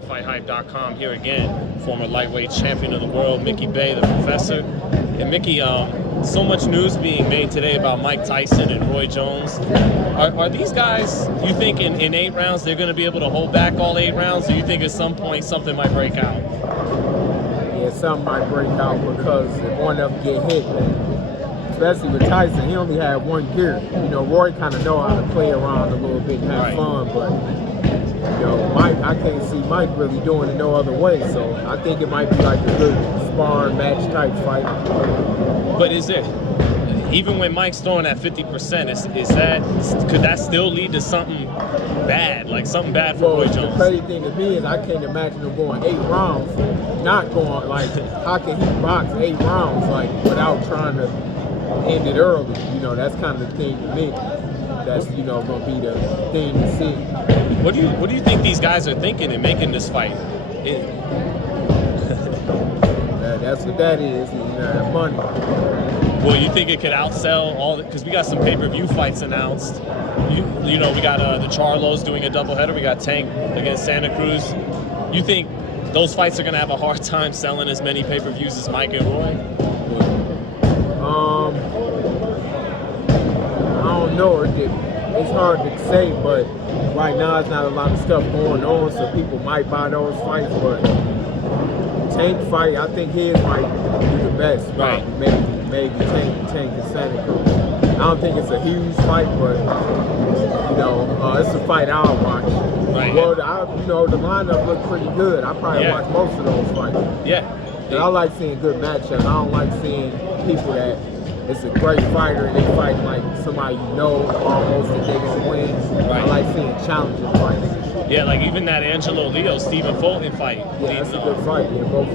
FightHype, FightHype.com. Here again, former lightweight champion of the world, Mickey Bey, the professor. And Mickey, so much news being made today about Mike Tyson and Roy Jones. Are these guys, you think in 8 rounds they're going to be able to hold back all 8 rounds, or you think at some point something might break out? Yeah, something might break out because if one of them get hit, man. Especially with Tyson, he only had 1 gear. You know, Roy kind of know how to play around a little bit and have fun, but you know, Mike, I can't see Mike really doing it no other way. So I think it might be like a good sparring match type fight. But is it, even when Mike's throwing at 50%, could that still lead to something bad, like something bad for Roy Jones? The crazy thing to me is I can't imagine him going 8 rounds, not going like, how can he box 8 rounds like without trying to end it early? You know, that's kind of the thing to me. That's, you know, gonna be the thing to see. What do you think these guys are thinking in making this fight? That's what that is, money. Well, you think it could outsell all? Because we got some pay-per-view fights announced. You know, we got the Charlos doing a doubleheader. We got Tank against Santa Cruz. You think those fights are gonna have a hard time selling as many pay-per-views as Mike and Roy? I don't know. It's hard to say, but right now it's not a lot of stuff going on, so people might buy those fights. But Tank fight, I think his might be the best. Right. Maybe Tank and Santa Cruz. I don't think it's a huge fight, but you know, it's a fight I'll watch. Right. Well, you know, the lineup looked pretty good. I probably watch most of those fights. Yeah. And I like seeing good matchups. I don't like seeing people that it's a great fighter and they fight like somebody you know almost that they can win. Right. I like seeing challenging fights. Yeah, like even that Angelo Leo, Stephen Fulton fight. Yeah, that's a good fight. Yeah, both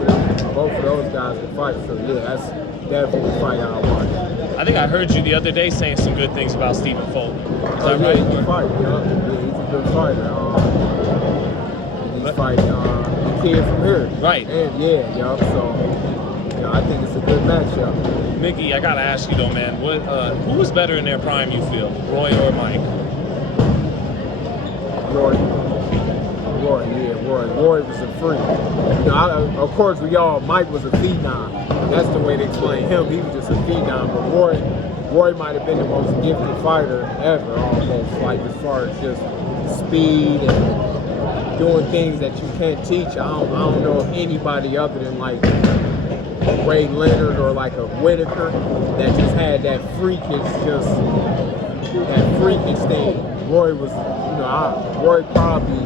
of those guys can fight. So yeah, that's definitely a fight I'll watch. I think I heard you the other day saying some good things about Stephen Fulton. Is that right? He's a fight. Yeah, he's a good fighter. He's fighting the kid from here. Right. And so I think it's a good matchup. Mickey, I gotta ask you though, man. Who was better in their prime? You feel, Roy or Mike? Roy was a freak. You know, of course, Mike was a phenom. That's the way they explain him. He was just a phenom. But Roy might have been the most gifted fighter ever, almost. Like as far as just speed and doing things that you can't teach. I don't know of anybody other than like Ray Leonard or like a Whitaker that just had that freakish thing. Roy was, you know, Roy probably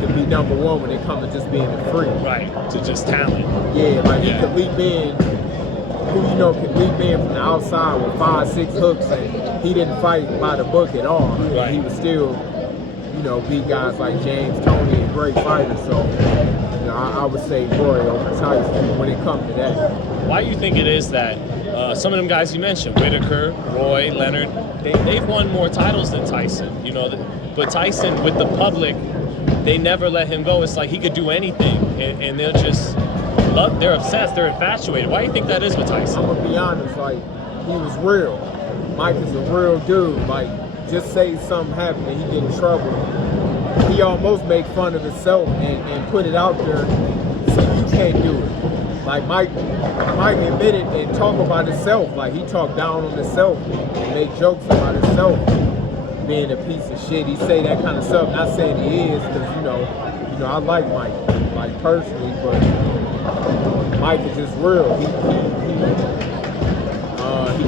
could be #1 when it comes to just being a freak. Right, to just talent. Yeah, like he could leap in, who you know could leap in from the outside with 5-6 hooks, and he didn't fight by the book at all. Right. He was still, you know, beat guys like James Toney and great fighters. So, you know, I would say Roy over Tyson when it comes to that. Why do you think it is that some of them guys you mentioned, Whitaker, Roy, Leonard, they've won more titles than Tyson, you know, but Tyson with the public, they never let him go. It's like he could do anything, and they're just they're obsessed, they're infatuated. Why do you think that is with Tyson? I'm gonna be honest, like he was real. Mike is a real dude. Like just say something happened and he get in trouble, he almost make fun of himself and put it out there so you can't do it. Like Mike admitted and talk about himself. Like he talked down on himself and make jokes about himself being a piece of shit. He say that kind of stuff. Not saying he is, because you know I like Mike, like personally, but Mike is just real. He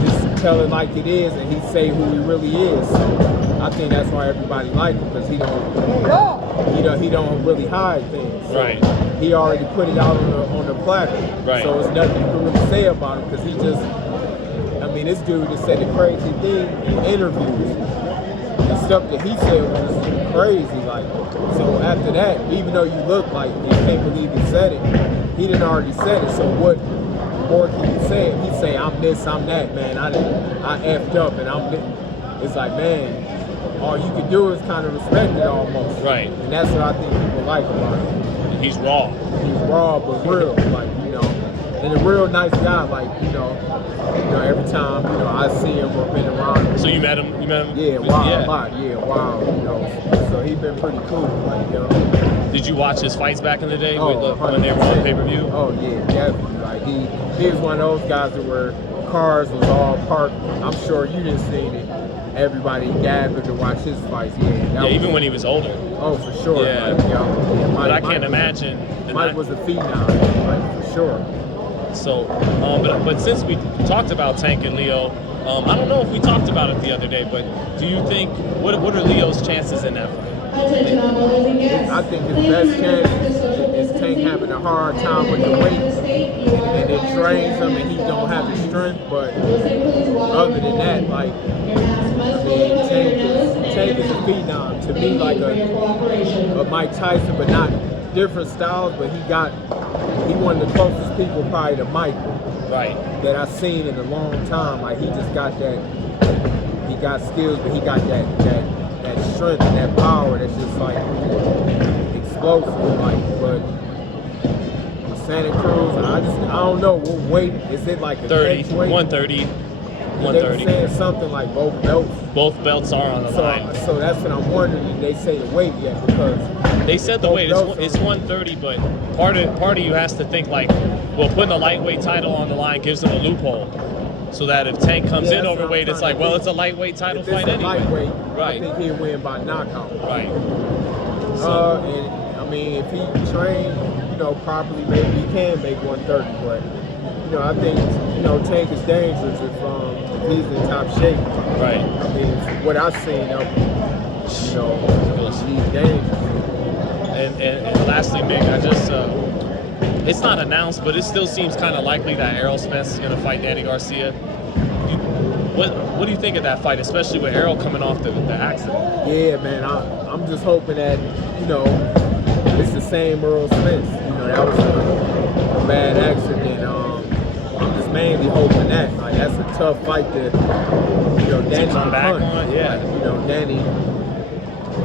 just tell it like it is, and he say who he really is. So I think that's why everybody like him, because he don't really hide things. So right. He already put it out on the platter. Right. So it's nothing you can really say about him, because he just, I mean, this dude just said the crazy thing in interviews. The stuff that he said was crazy. Like, so after that, even though you look like you can't believe he said it, he didn't already said it. So what more can you say? If he say I'm this, I'm that, man, I effed up and I'm this. It's like, man, all you can do is kind of respect it almost. Right. And that's what I think people like about him. He's raw. He's raw but real, like, you know, and a real nice guy. Like, you know, every time, you know, I see him or been around him. So you met him? Yeah, wow, a lot. Yeah, wow. You know, so he's been pretty cool. Like, you know. Did you watch his fights back in the day Oh, when they were on pay-per-view? Oh yeah, definitely. Like he was one of those guys that were cars was all parked. I'm sure you didn't see it. Everybody gathered to watch his fights. Yeah, even when he was older. Oh, for sure. Yeah. Mike, But I can't imagine. Mike was a phenom, like, for sure. So, but since we talked about Tank and Leo, I don't know if we talked about it the other day, but do you think what are Leo's chances in that fight? I think his best chance is Tank having a hard time with the weight, and it drains him, and he don't have the strength. But other than that, like, I mean, Tank is a phenom to me, like a Mike Tyson, but not different styles. But he one of the closest people probably to Mike, right, that I've seen in a long time. Like he just got that. He got skills, but he got that strength and that power that's just like explosive. Like, but Santa Cruz, I don't know what weight is it, like a 30, weight? 130. They were saying something like both belts. Both belts are on the line. So that's what I'm wondering. Did they say the weight yet? Because they said the weight. It's 130, but part of you has to think like, well, putting a lightweight title on the line gives them a loophole. So that if Tank comes in overweight, it's like, well, it's a lightweight title fight anyway. Lightweight, right. I think he'll win by knockout. Right. And I mean, if he trained, properly, maybe he can make 130. But I think Tank is dangerous if he's in top shape. Right. I mean, what I've seen of him, he's dangerous. And lastly, Mick, I just. It's not announced, but it still seems kind of likely that Errol Spence is going to fight Danny Garcia. What do you think of that fight, especially with Errol coming off the accident? Yeah, man, I'm just hoping that, it's the same Errol Spence. That was a bad accident. I'm just mainly hoping that. Like, that's a tough fight to, Danny come back on. Yeah. Like, Danny,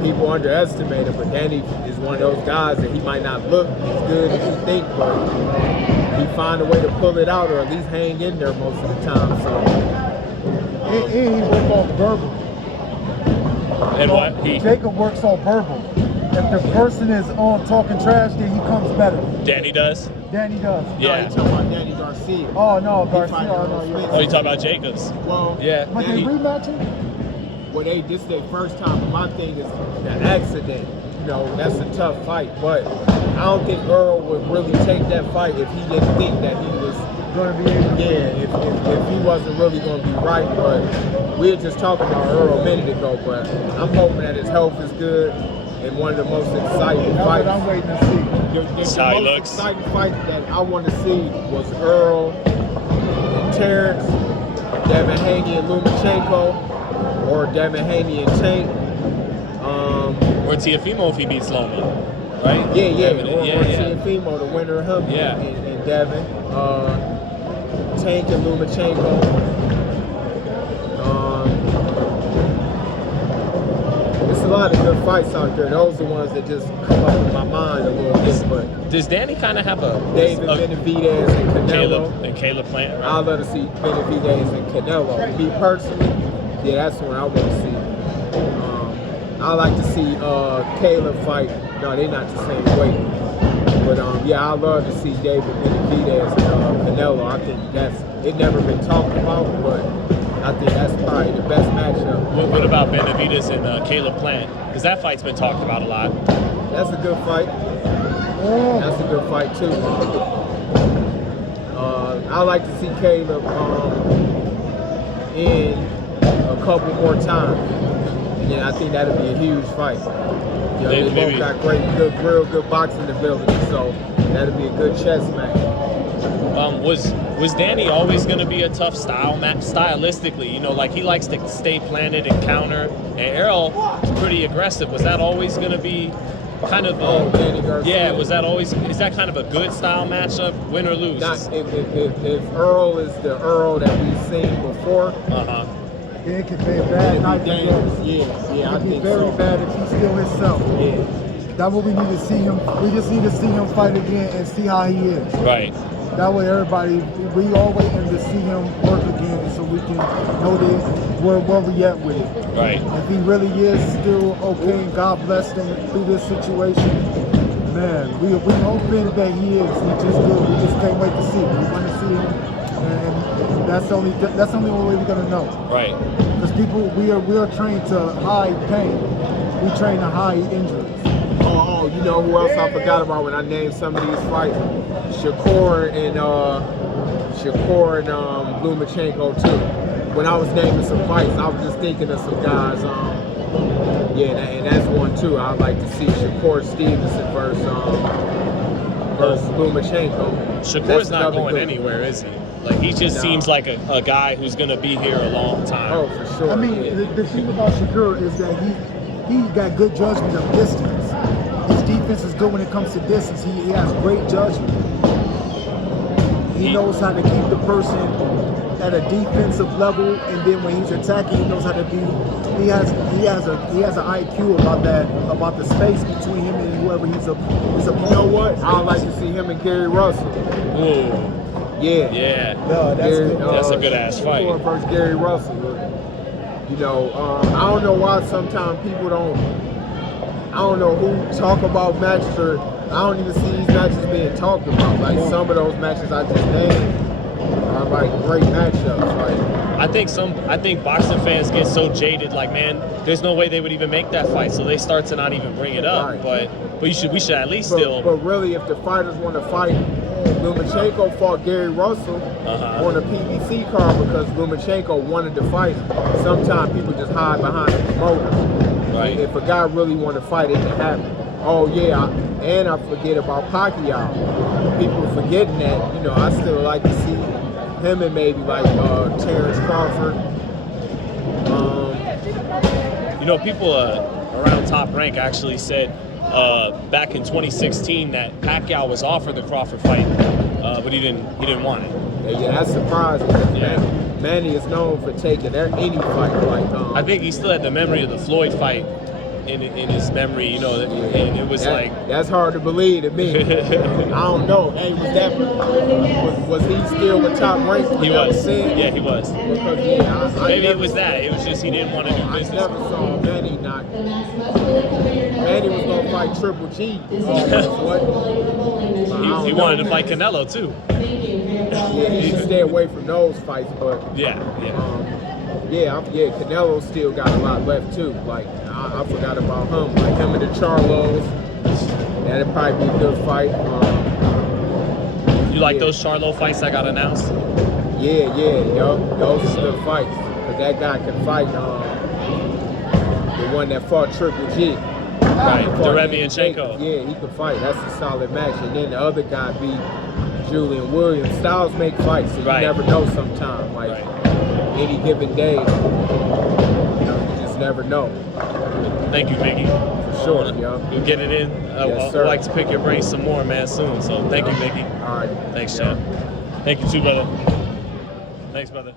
people underestimate him, but Danny is one of those guys that he might not look as good as you think, but he find a way to pull it out or at least hang in there most of the time. So, and he works off verbal. And what? Jacob works off verbal. If the person is on talking trash, then he comes better. Danny does? Danny does. Yeah. No, you're talking about Danny Garcia. Oh, no, Garcia. Oh, you talking about Jacobs? Well, yeah. But they rematching? Well, this is their first time. But my thing is the accident. That's a tough fight. But I don't think Earl would really take that fight if he didn't think that he was going to be able to. Yeah, if he wasn't really going to be right. But we were just talking about Earl a minute ago. But I'm hoping that his health is good. And one of the most exciting fights. I'm waiting to see. The most exciting fight that I want to see was Earl and Terrence, Devin Haney and Lomachenko, or Devin Haney and Tank. Or Teofimo if he beats Loma, right? Yeah. Or Teofimo, the winner of him and Devin. Tank and Lomachenko. There's a lot of good fights out there. Those are the ones that just come up in my mind a little bit. But does Danny kind of have a David Benavidez and Canelo? Caleb Plant. Right? I'd love to see Benavidez and Canelo. Me personally, that's what I want to see. I like to see Caleb fight. No, they're not the same weight. But I'd love to see David Benavidez and Canelo. I think it's never been talked about, but I think that's probably the best matchup. What about Benavidez and Caleb Plant? Because that fight's been talked about a lot. That's a good fight. That's a good fight too. I like to see Caleb in a couple more times. And then I think that'll be a huge fight. They both got real good boxing ability, so that'll be a good chess match. Was Danny always going to be a tough style match stylistically? Like he likes to stay planted and counter. And Errol is pretty aggressive. Was that always going to be kind of Danny Garcia? Was that always? Is that kind of a good style matchup, win or lose? If Earl is the Earl that we've seen before. It could be a bad night for him. Yeah, I think very bad if he's still himself. Yeah. That's what we need to see him. We just need to see him fight again and see how he is. Right. That way we all waiting to see him work again so we can know where we at with it. Right. If he really is still okay and God bless him through this situation, We hoping that he is. He's just good. We just can't wait to see him. We want to see him, and that's the only way we're gonna know. Right. Because we are trained to hide pain. We train to hide injuries. Oh, you know who else I forgot about when I named some of these fights? Shakur and Lomachenko too. When I was naming some fights, I was just thinking of some guys. Yeah, and that's one too. I'd like to see Shakur Stevenson versus Lomachenko. Shakur's not going anywhere, is he? Like, he just seems like a guy who's gonna be here a long time. Oh, for sure. I mean, the thing about Shakur is that he got good judgment of distance. His defense is good when it comes to distance. He has great judgment. He knows how to keep the person at a defensive level, and then when he's attacking, he knows how to be. He has an IQ about the space between him and whoever he's opponent. You know what? I'd like to see him and Gary Russell. Ooh. Yeah. Yeah. No, That's a good ass fight. Shakur versus Gary Russell. You know, I don't know why sometimes people don't. I don't know who talk about matches, or I don't even see these matches being talked about. Like some of those matches I just named are like great matchups. Like I think boxing fans get so jaded, like, man, there's no way they would even make that fight, so they start to not even bring it up. Right. But we should at least still. But really, if the fighters want to fight, Lomachenko fought Gary Russell on a PBC card because Lomachenko wanted to fight him. Sometimes people just hide behind the promoter. Right. If a guy really want to fight, it can happen. Oh yeah, and I forget about Pacquiao. People forgetting that. You know, I still like to see him and maybe like Terrence Crawford. You know, people around Top Rank actually said back in 2016 that Pacquiao was offered the Crawford fight, but he didn't want it. Yeah, that's surprising. Yeah. Manny is known for taking any fight. Like I think he still had the memory of the Floyd fight in his memory, you know, and it was that's hard to believe to me. I don't know. Hey, was he still with Top Rank? He was. Yeah, he was. Because, maybe it was that. It was just he didn't want to do business. I never saw Manny not. Manny was gonna fight Triple G. He wanted to fight Canelo too. Yeah, he should stay away from those fights, but Canelo still got a lot left too. Like I forgot about him. Like him and the Charlos. That'd probably be a good fight. You like those Charlo fights that got announced? Yeah, those are good fights. Cause that guy can fight. The one that fought Triple G. Right, Derevyanchenko. Yeah, he could fight. That's a solid match. And then the other guy beat Julian Williams. Styles make fights, so you never know sometimes. Like any given day, you just never know. Thank you, Mickey. For sure, You'll get it in. Yes, I'd like to pick your brain some more, man, soon. So thank you, Mickey. All right. Thanks, Chad. Thank you too, brother. Thanks, brother.